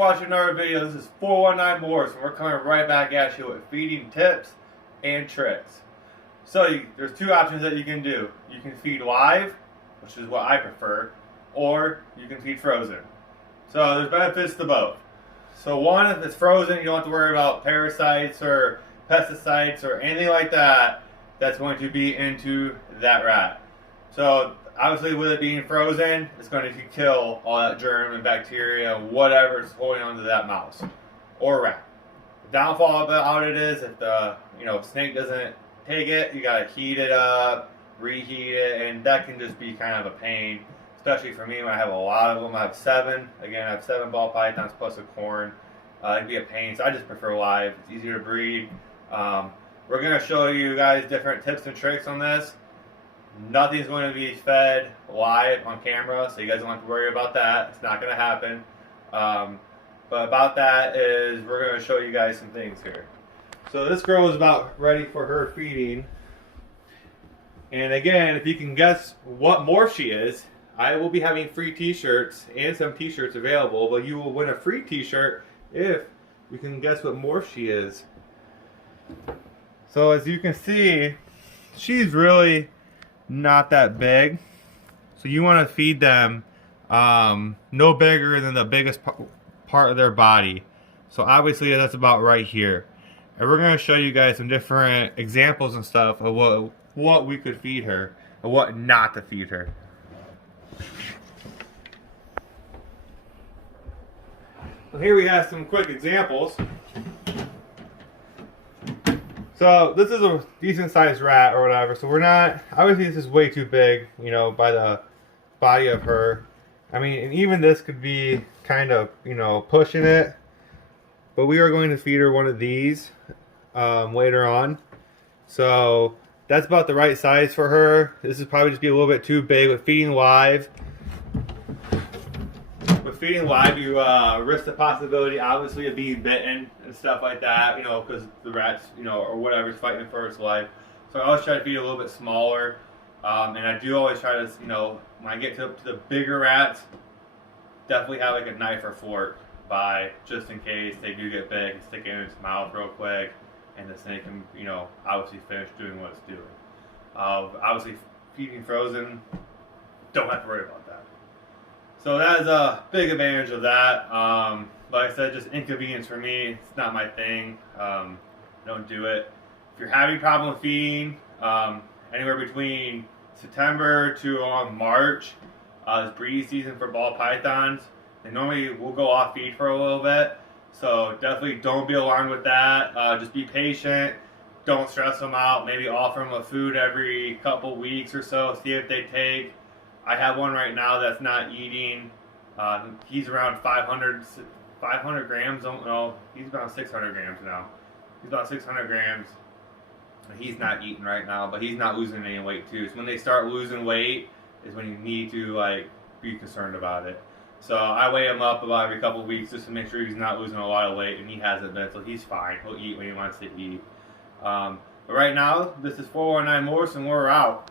watching another video. This is 419 Morse, and we're coming right back at you with feeding tips and tricks. So there's two options that you can do. You can feed live, which is what I prefer, or you can feed frozen. So there's benefits to both. So one, if it's frozen, you don't have to worry about parasites or pesticides or anything like that that's going to be into that rat. So obviously with it being frozen, it's going to kill all that germ and bacteria, whatever is holding onto that mouse or rat. The downfall about it is if the snake doesn't take it, you gotta heat it up, reheat it, and that can just be kind of a pain. Especially for me when I have a lot of them. I have 7. Again, I have 7 ball pythons plus a corn. It'd be a pain, so I just prefer live. It's easier to breed. We're going to show you guys different tips and tricks on this. Nothing's going to be fed live on camera, so you guys don't have to worry about that. It's not going to happen. But about that is we're going to show you guys some things here. So this girl is about ready for her feeding. And again, if you can guess what morph she is, I will be having free t-shirts and some t-shirts available, but you will win a free t-shirt if you can guess what morph she is. So as you can see, she's really not that big. So you want to feed them no bigger than the biggest part of their body. So obviously that's about right here. And we're going to show you guys some different examples and stuff of what we could feed her and what not to feed her. Well, here we have some quick examples. So this is a decent sized rat or whatever, so we're not, obviously this is way too big, by the body of her. I mean, and even this could be kind of, pushing it. But we are going to feed her one of these later on. So that's about the right size for her. This is probably just be a little bit too big. With feeding live, you risk the possibility, obviously, of being bitten and stuff like that, because the rats, or whatever's fighting for its life. So I always try to feed a little bit smaller. And I do always try to, when I get to the bigger rats, definitely have like a knife or fork by, just in case they do get big, and stick it in its mouth real quick, and the snake can, obviously finish doing what it's doing. Obviously, feeding frozen, don't have to worry about that. So that is a big advantage of that. Like I said, just inconvenience for me. It's not my thing. Don't do it. If you're having a problem with feeding, anywhere between September to March is breeding season for ball pythons. And normally we'll go off feed for a little bit. So definitely don't be alarmed with that. Just be patient. Don't stress them out. Maybe offer them a food every couple weeks or so. See if they take. I have one right now that's not eating. He's around 500 grams. No, he's about 600 grams now. He's about 600 grams. He's not eating right now, but he's not losing any weight too. So when they start losing weight is when you need to be concerned about it. So I weigh him up about every couple of weeks just to make sure he's not losing a lot of weight, and he hasn't been, so he's fine. He'll eat when he wants to eat. But right now, this is 419 Morse, and we're out.